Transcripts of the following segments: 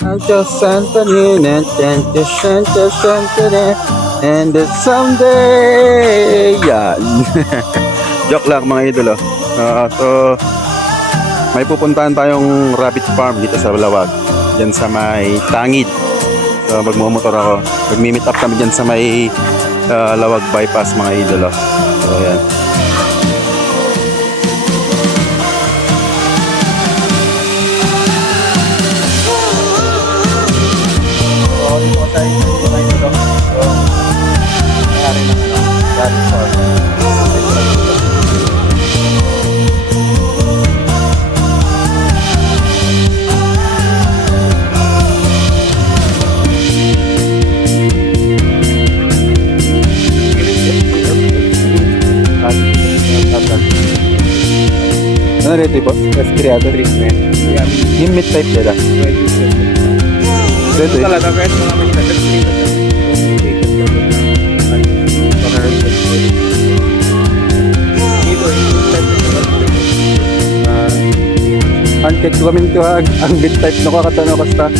Just Anthony, and then someday. Yan. Joke lang mga idolo. So, may pupuntahan tayong rabbit farm dito sa Lawag. Diyan sa may Tangid. So, magmumotor ako. Magmi-meet up kami diyan sa may Lawag bypass mga idolo. So, yan. Ano rito po? F3 treatment. Yung mid type nila. Dito talaga guys, mga manila. Pancake kami nito ang mid type no kakatano basta.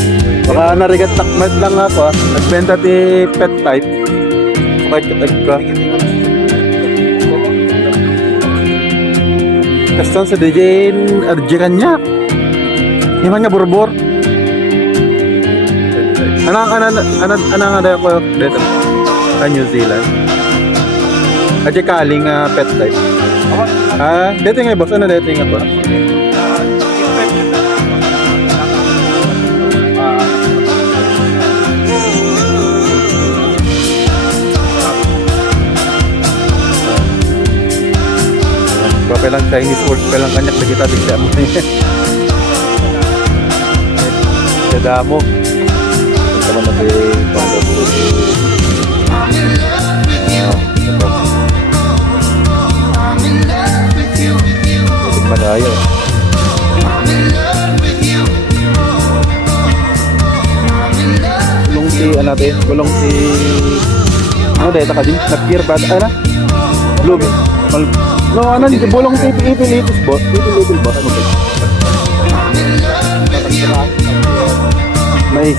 Baka narigat takmat lang ako nagbenta ti pet type. Bakit katag ka? Kastan sa DJ arjikan niya. Himan nga burbor. Anang ada ko dito sa New Zealand. Aja kaling pet type. Dito nga boss, ano dito nga ba? Pelang Chinese word, pelang kanyak na kita bigla mo. Kada mo. Sama na kayo pang malayo. Kulong si ano natin? Kulong si ano dahil nakadin? Nag-gear ba? Ano? Blue. No, ano dito? Bulong ipilitis boss? Ipilitis boss? Ano ba? Mais.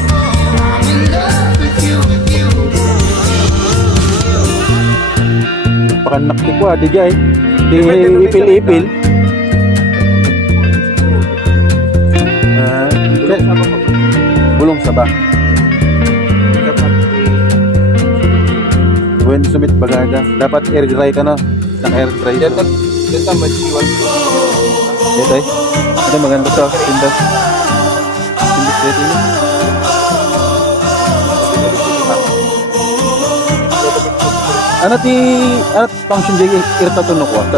Pakanakti ko di jay. Ipil-ipil. Bulong saba. When sumit bagada, dapat air dry ka na. Ng air dry. Dito mag-iwan. Dito eh. Ito maganda to. Tindas. Tindas dito yun. Ano function dyan? Irta to no ko. Ano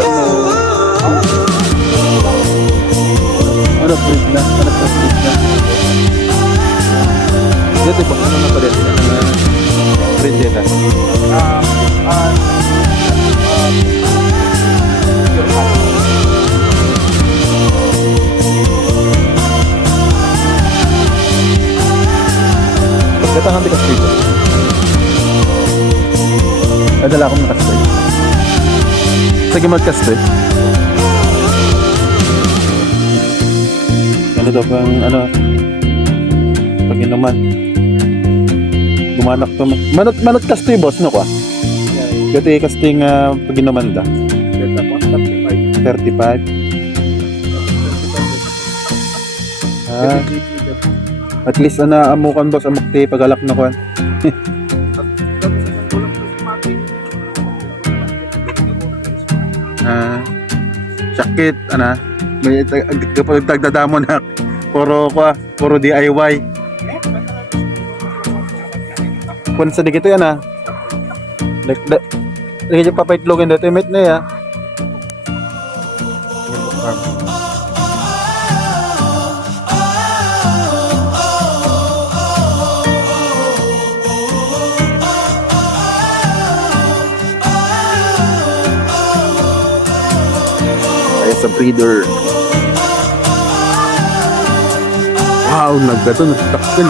breed na? Ano breed na? Dito po. Ano na pa dito? Breed dito. Pagkatang ang tikas dito. Nadala akong nakastay. Sige magkastay. Ano daw pang ano pag-inuman. Gumanak to. Manot kastay boss no kwa? Kasi kasting pag-inuman da. 35. At least amukan boss amukti pagalak na kwan. Sakit may kapag tagdadamo na puro DIY. Kung sa dikito yan lagi papaitlogan dito mate na ya. Sa breeder. Wow, naggato, nagtakil.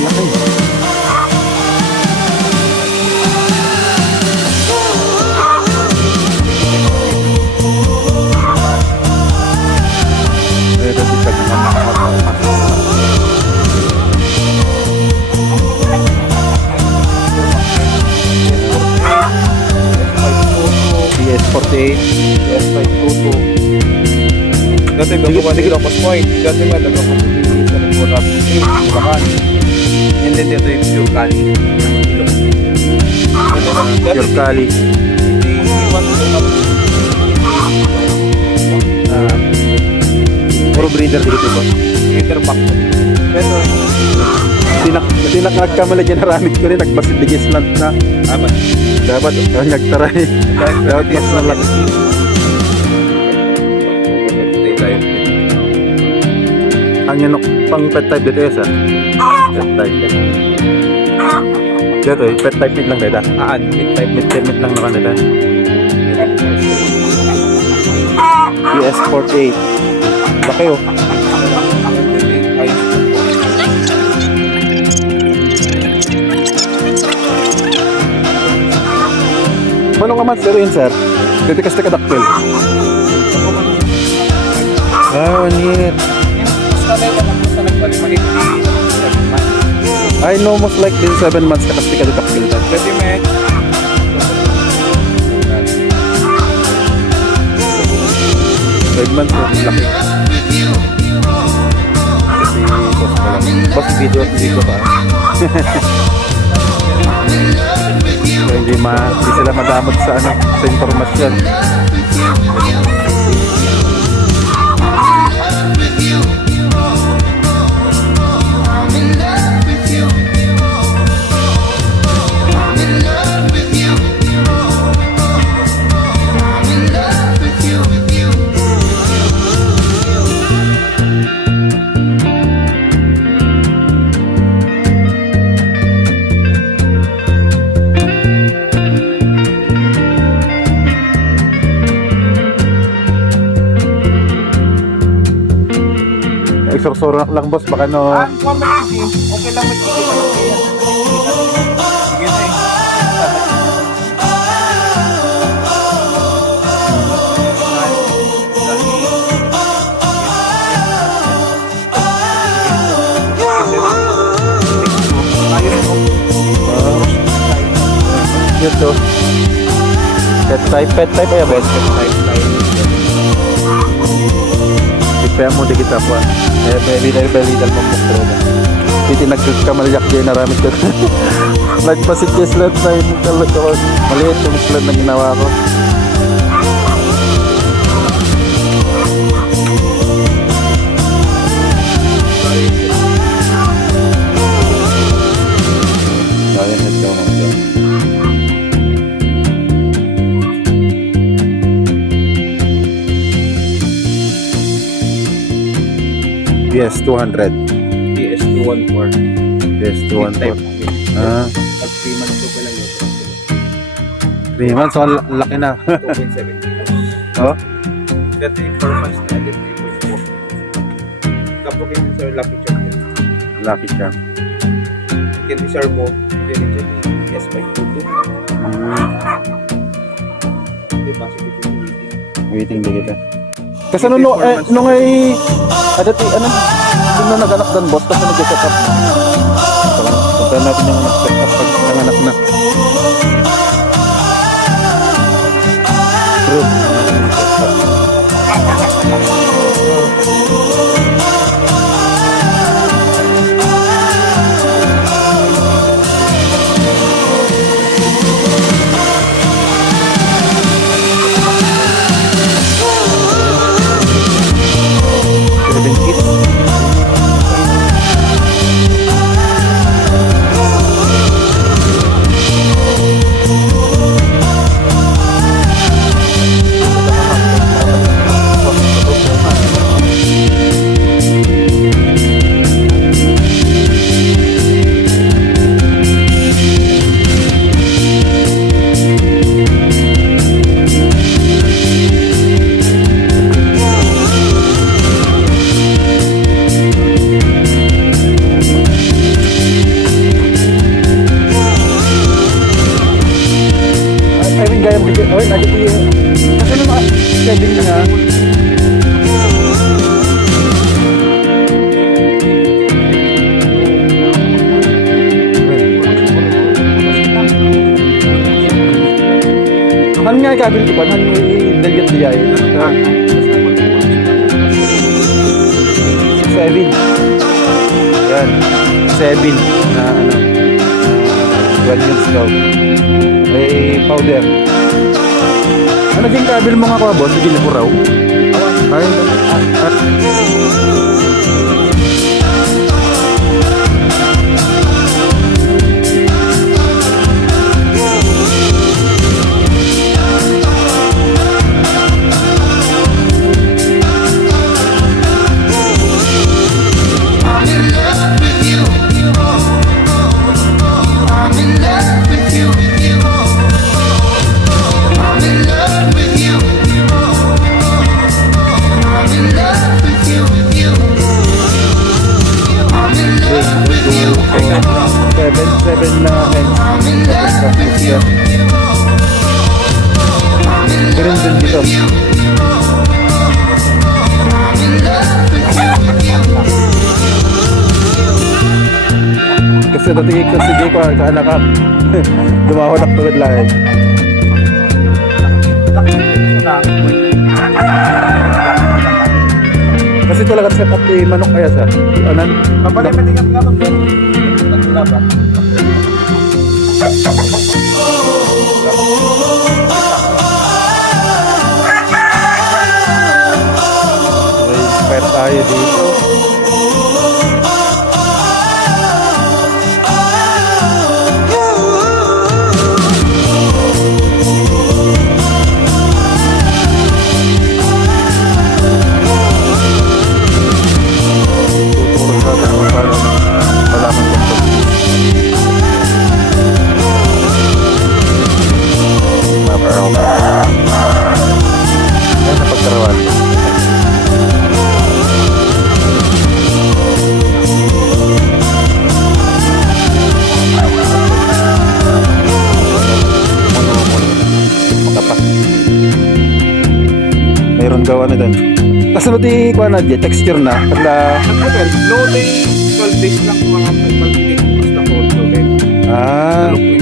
Laki. Ito si Tag. Dati gagawa ni Ilocos Point. Dati nga gagawa ni sa Nagpura. Bulacan. And then dito yung pure Cali. Pure Cali. Puro breeder dito ba? Breeder pack. Pero, Hindi na nagkamali dyan naramit ko rin. Nagbasid di Gislant na. apat. Dapat nagtaray. Dapat mas nalaki. Ang yun pang pet type dito yun, pet type. Dito eh, pet type meat lang dito. Mid type. Meat lang naman dito. PS48. Laki oh. Paano nga mas yun, sir? Titikas na kadaktil. 1 year. I know most likely 7 months kakasti ka kadaktil. 30 minutes. 5 months na laki. Kasi boss pa lang. Boss video pa. So, hindi sila madamot sa sa impormasyon. Isorsoro lang boss, baka no. Okay lang magkikita. Sige na Ito. Pet type ya boss. Kaya mo di kita po. Maybe dahil mo mo. Hindi nagkamalyak dyan naramit ko. Nagpasit yung slot na yung maliit yung slot na ginawa ko. Ayan, let's go. PS200. PS214. PS214. Ah, At 3 months ko pa lang yun. 3 months, so laki na. 2.7 kilos. Oh? Dati 4 months na din 3.4. Tapos yung sir Lucky Charm yun. Lucky Charm. Yung sir mo, yun yung S522. Hindi pa sa dito yung waiting. Waiting din kita. Kasi nung ay doon na nag-anak doon boss, kasi nag-set up. Punta natin yung nag-set up pag nanganak na. True. Han nga kabil ko han dalgat diay. 7. Ayan. 7 na ano. 12 years daw. May powder. Ano naging kabil mo nga ko, boss? Naging naguraw? Ay, seven na yan. Ganun din dito. Kasi dati kasi di ko kaanak ka. Dumahonak tulad lang eh. Kasi talaga set up ni manok kaya sa anan. Kapalay matingat nga mag ba? May spare tayo dito. Tuturo sa atin kung paano malaman kung yan na pagkarawan. Makapak. Mayroon gawa na doon. Kasunod kuha na dyan, texture na. Pagla, No day, 12 days lang mga 12 days. Basta po, okay. ah,